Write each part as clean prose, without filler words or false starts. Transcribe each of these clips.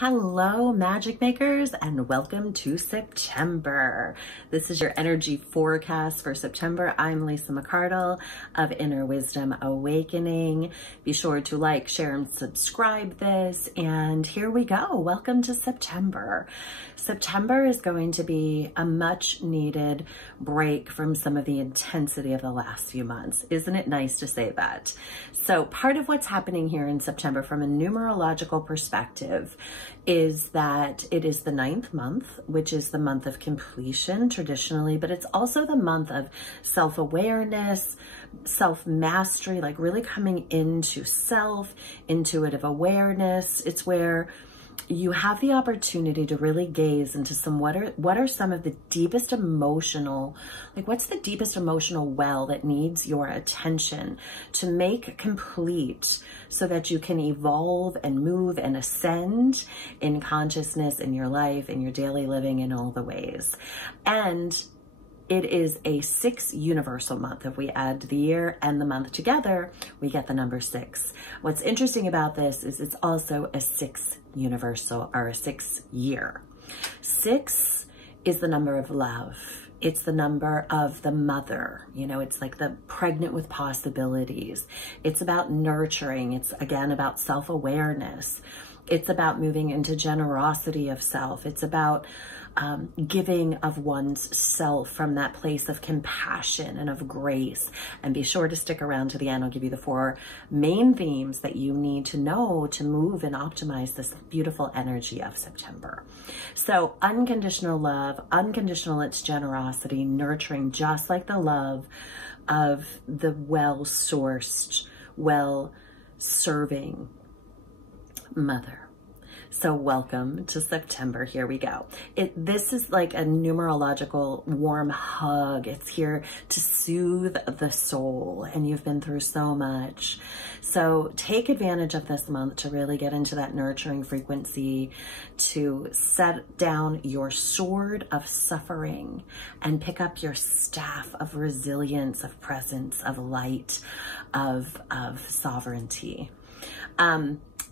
Hello, magic makers, and welcome to September. This is your energy forecast for September. I'm Lisa McCradle of Inner Wisdom Awakening. Be sure to like, share, and subscribe this. And here we go. Welcome to September. September is going to be a much needed break from some of the intensity of the last few months. Isn't it nice to say that? So part of what's happening here in September from a numerological perspective is that it is the 9th month, which is the month of completion traditionally, but it's also the month of self-awareness, self-mastery, like really coming into self, intuitive awareness. It's where you have the opportunity to really gaze into what are some of the deepest emotional, like what's the deepest emotional well that needs your attention to make complete so that you can evolve and move and ascend in consciousness, in your life, in your daily living, in all the ways. And it is a 6 universal month. If we add the year and the month together, we get the number 6. What's interesting about this is it's also a 6 universal, or a 6 year. 6 is the number of love. It's the number of the mother. You know, it's like the pregnant with possibilities. It's about nurturing. It's again about self-awareness. It's about moving into generosity of self. It's about giving of one's self from that place of compassion and of grace. And be sure to stick around to the end. I'll give you the 4 main themes that you need to know to move and optimize this beautiful energy of September. So unconditional love, unconditional its generosity, nurturing, just like the love of the well-sourced, well-serving mother. So welcome to September. Here we go. This is like a numerological warm hug. It's here to soothe the soul, and you've been through so much. So take advantage of this month to really get into that nurturing frequency, to set down your sword of suffering and pick up your staff of resilience, of presence, of light, of sovereignty.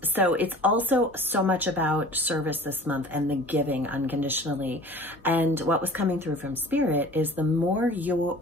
So it's also so much about service this month and the giving unconditionally. And what was coming through from Spirit is the more you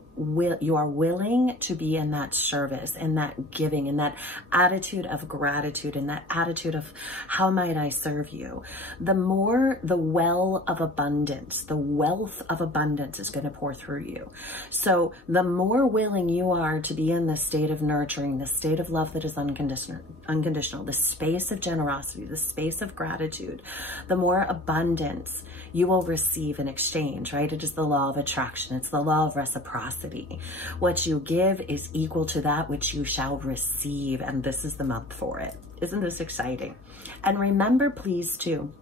are willing to be in that service, in that giving, in that attitude of gratitude, in that attitude of how might I serve you, the more the well of abundance, the wealth of abundance is going to pour through you. So the more willing you are to be in the state of nurturing, the state of love that is unconditional, the space of generosity, the space of gratitude, the more abundance you will receive in exchange, right? It is the law of attraction. It's the law of reciprocity. What you give is equal to that which you shall receive. And this is the month for it. Isn't this exciting? And remember, please, too,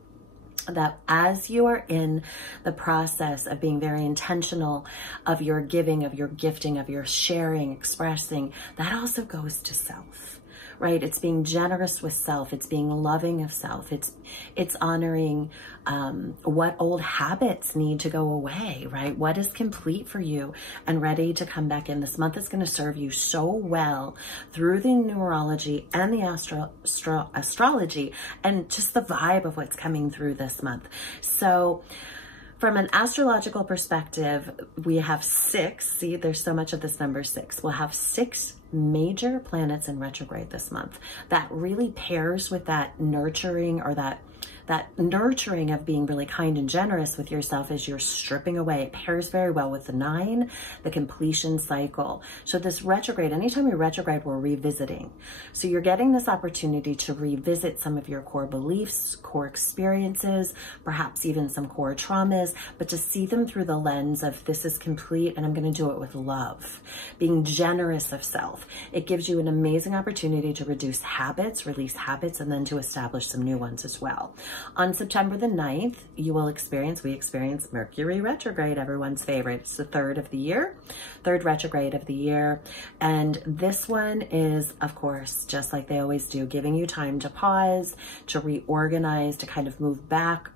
that as you are in the process of being very intentional of your giving, of your gifting, of your sharing, expressing, that also goes to self. Right? It's being generous with self. It's being loving of self. It's honoring what old habits need to go away, right? What is complete for you and ready to come back in. This month is going to serve you so well through the numerology and the astrology and just the vibe of what's coming through this month. So from an astrological perspective, we have 6. See, there's so much of this number 6. We'll have 6 major planets in retrograde this month. That really pairs with that nurturing, or that nurturing of being really kind and generous with yourself as you're stripping away. It pairs very well with the 9, the completion cycle. So this retrograde, anytime we retrograde, we're revisiting. So you're getting this opportunity to revisit some of your core beliefs, core experiences, perhaps even some core traumas, but to see them through the lens of this is complete and I'm going to do it with love, being generous of self. It gives you an amazing opportunity to reduce habits, release habits, and then to establish some new ones as well. On September the 9th, we experience Mercury retrograde, everyone's favorite. It's the 3rd of the year, 3rd retrograde of the year. And this one is, of course, just like they always do, giving you time to pause, to reorganize, to kind of move back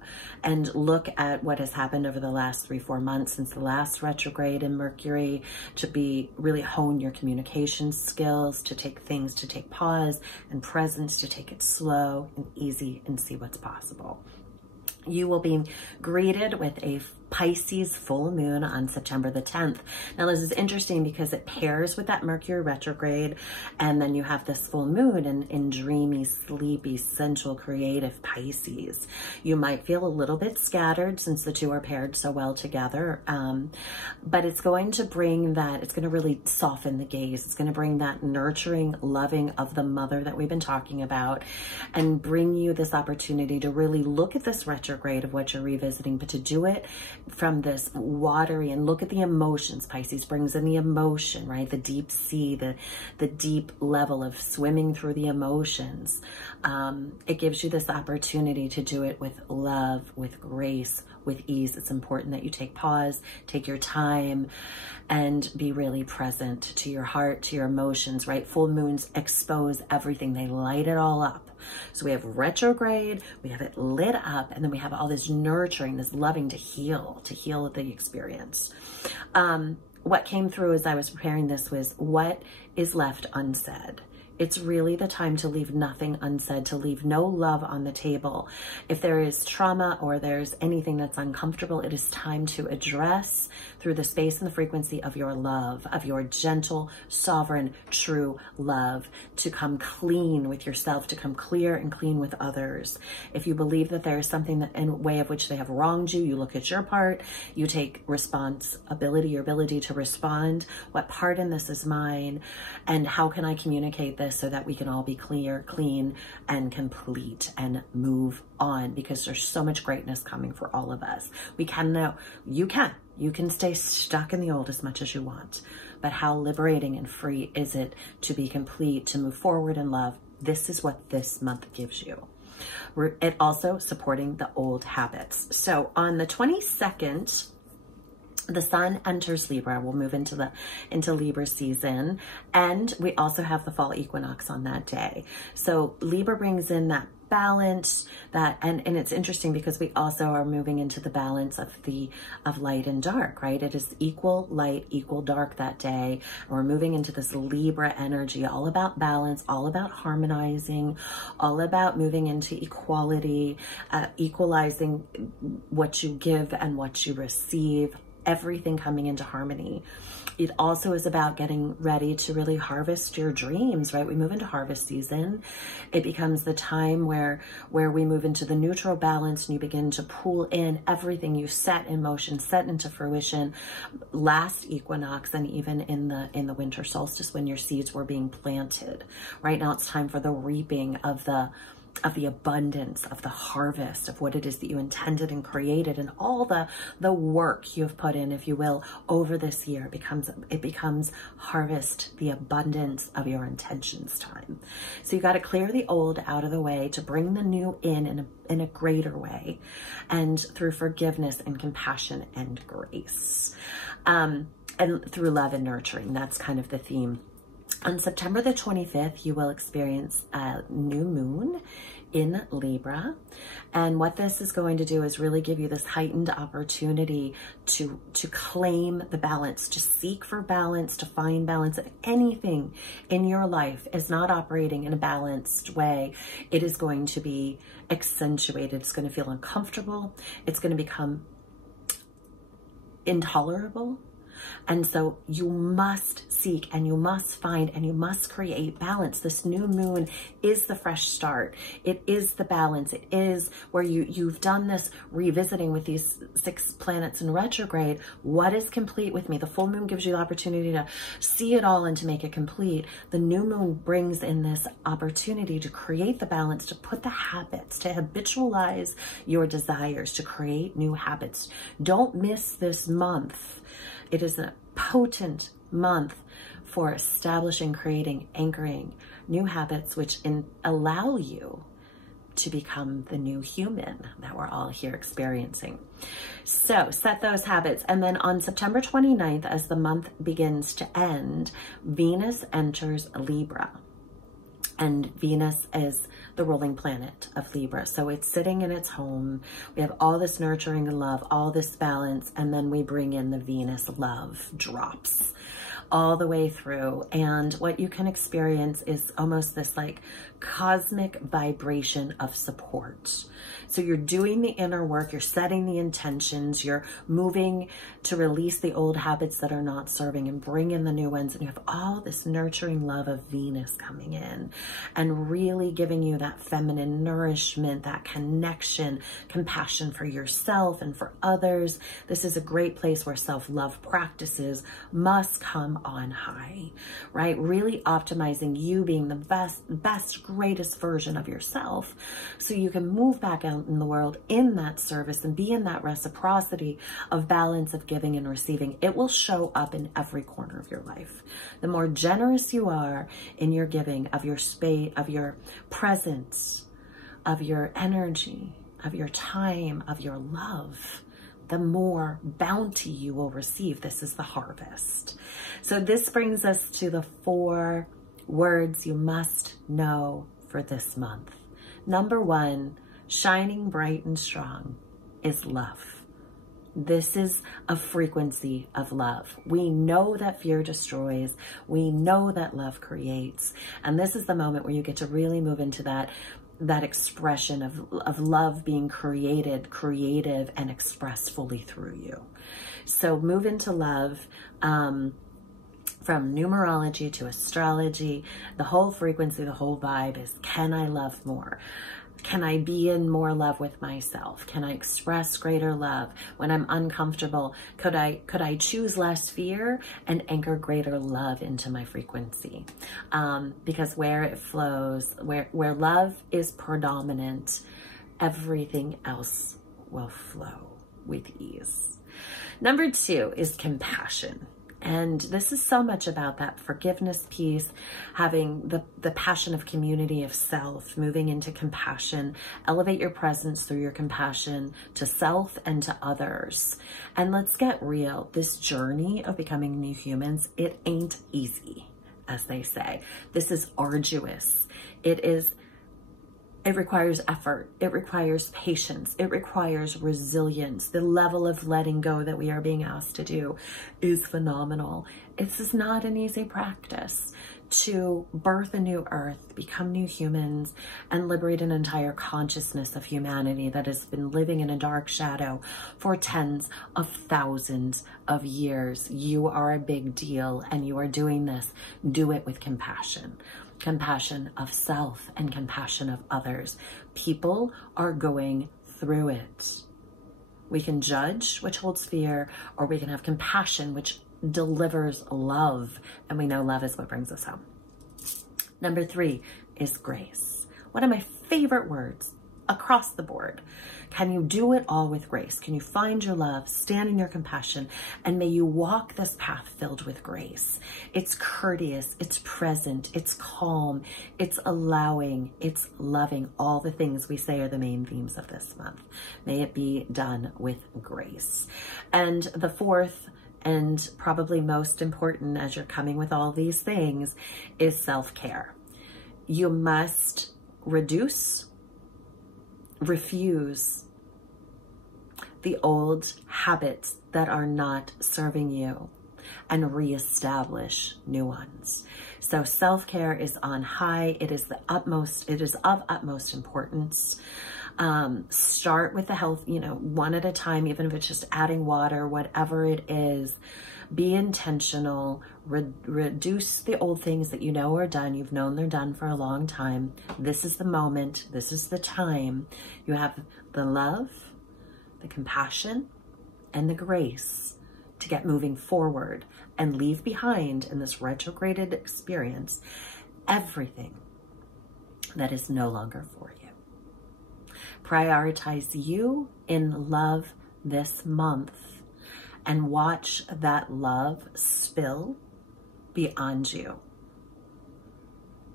and look at what has happened over the last 3-4 months since the last retrograde in Mercury, to really hone your communication skills, to take pause and presence, to take it slow and easy and see what's possible. possible. You will be greeted with a Pisces full moon on September the 10th. Now this is interesting because it pairs with that Mercury retrograde, and then you have this full moon in dreamy, sleepy, sensual, creative Pisces. You might feel a little bit scattered since the two are paired so well together, but it's going to bring that, it's going to really soften the gaze. It's going to bring that nurturing, loving of the mother that we've been talking about, and bring you this opportunity to really look at this retrograde of what you're revisiting, but to do it from this watery, and look at the emotions. Pisces brings in the emotion, right? The deep sea, the deep level of swimming through the emotions. It gives you this opportunity to do it with love, with grace, with ease. It's important that you take pause, take your time, and be really present to your heart, to your emotions, right? Full moons expose everything. They light it all up. So we have retrograde, we have it lit up, and then we have all this nurturing, this loving to heal the experience. What came through as I was preparing this was what is left unsaid. It's really the time to leave nothing unsaid, to leave no love on the table. If there is trauma or there's anything that's uncomfortable, it is time to address through the space and the frequency of your love, of your gentle, sovereign, true love, to come clean with yourself, to come clear and clean with others. If you believe that there is something that in a way of which they have wronged you, you look at your part, you take responsibility, your ability to respond. What part in this is mine? And how can I communicate this so that we can all be clear, clean, and complete and move on, because there's so much greatness coming for all of us. We can know, you can stay stuck in the old as much as you want, but how liberating and free is it to be complete, to move forward in love? This is what this month gives you. It also supporting the old habits. So on the 22nd, the sun enters Libra. We'll move into Libra season. And we also have the fall equinox on that day. So Libra brings in that balance, and it's interesting because we also are moving into the balance of light and dark, right? It is equal light, equal dark that day. And we're moving into this Libra energy, all about balance, all about harmonizing, all about moving into equality, equalizing what you give and what you receive, everything coming into harmony. It also is about getting ready to really harvest your dreams, right? We move into harvest season. It becomes the time where we move into the neutral balance, and you begin to pull in everything you set in motion, set into fruition last equinox, and even in the winter solstice when your seeds were being planted. Right now it's time for the reaping of the abundance, of the harvest, of what it is that you intended and created, and all the work you have put in, if you will, over this year. It becomes harvest, the abundance of your intentions time. So you got to clear the old out of the way to bring the new in a greater way, and through forgiveness and compassion and grace, and through love and nurturing. That's kind of the theme. On September the 25th, you will experience a new moon in Libra. And what this is going to do is really give you this heightened opportunity to claim the balance, to seek for balance, to find balance. If anything in your life is not operating in a balanced way, it is going to be accentuated. It's going to feel uncomfortable. It's going to become intolerable. And so you must seek, and you must find, and you must create balance. This new moon is the fresh start. It is the balance. It is where you've done this revisiting with these 6 planets in retrograde. What is complete with me? The full moon gives you the opportunity to see it all and to make it complete. The new moon brings in this opportunity to create the balance, to put the habits, to habitualize your desires, to create new habits. Don't miss this month. It is a potent month for establishing, creating, anchoring new habits, which allow you to become the new human that we're all here experiencing. So set those habits. And then on September 29th, as the month begins to end, Venus enters Libra. And Venus is the ruling planet of Libra. So it's sitting in its home. We have all this nurturing and love, all this balance, and then we bring in the Venus love drops. all the way through. And what you can experience is almost this like cosmic vibration of support. So you're doing the inner work, you're setting the intentions, you're moving to release the old habits that are not serving and bring in the new ones. And you have all this nurturing love of Venus coming in and really giving you that feminine nourishment, that connection, compassion for yourself and for others. This is a great place where self-love practices must come on high, right? Really optimizing you being the best, greatest version of yourself so you can move back out in the world in that service and be in that reciprocity of balance of giving and receiving. It will show up in every corner of your life. The more generous you are in your giving of your space, of your presence, of your energy, of your time, of your love, the more bounty you will receive. This is the harvest. So this brings us to the 4 words you must know for this month. Number 1, shining bright and strong, is love. This is a frequency of love. We know that fear destroys. We know that love creates. And this is the moment where you get to really move into that expression of love being created, creative, and expressed fully through you. So move into love. From numerology to astrology, the whole frequency, the whole vibe is, can I love more? Can I be in more love with myself? Can I express greater love when I'm uncomfortable? Could I choose less fear and anchor greater love into my frequency? Because where it flows, where love is predominant, everything else will flow with ease. Number 2 is compassion. And this is so much about that forgiveness piece, having the passion of community, of self, moving into compassion. Elevate your presence through your compassion to self and to others. And let's get real. This journey of becoming new humans, it ain't easy, as they say. This is arduous. It requires effort. It requires patience. It requires resilience. The level of letting go that we are being asked to do is phenomenal. This is not an easy practice to birth a new earth, become new humans, and liberate an entire consciousness of humanity that has been living in a dark shadow for tens of thousands of years. You are a big deal, and you are doing this. Do it with compassion. Compassion of self and compassion of others. People are going through it. We can judge, which holds fear, or we can have compassion, which delivers love. And we know love is what brings us home. Number 3 is grace. One of my favorite words across the board. Can you do it all with grace? Can you find your love, stand in your compassion, and may you walk this path filled with grace? It's courteous, it's present, it's calm, it's allowing, it's loving. All the things we say are the main themes of this month. May it be done with grace. And the 4th, and probably most important as you're coming with all these things, is self-care. You must refuse the old habits that are not serving you and reestablish new ones. So self-care is on high. It is of utmost importance. Start with the health, one at a time, even if it's just adding water, whatever it is. Be intentional, reduce the old things that you know are done. You've known they're done for a long time. This is the moment. This is the time. You have the love, the compassion, and the grace to get moving forward and leave behind in this retrograded experience everything that is no longer for you. Prioritize you in love this month and watch that love spill beyond you.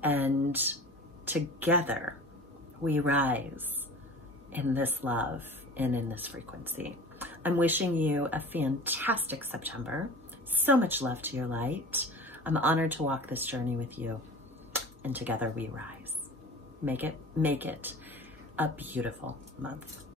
And together we rise in this love and in this frequency. I'm wishing you a fantastic September. So much love to your light. I'm honored to walk this journey with you, and together we rise. Make it a beautiful month.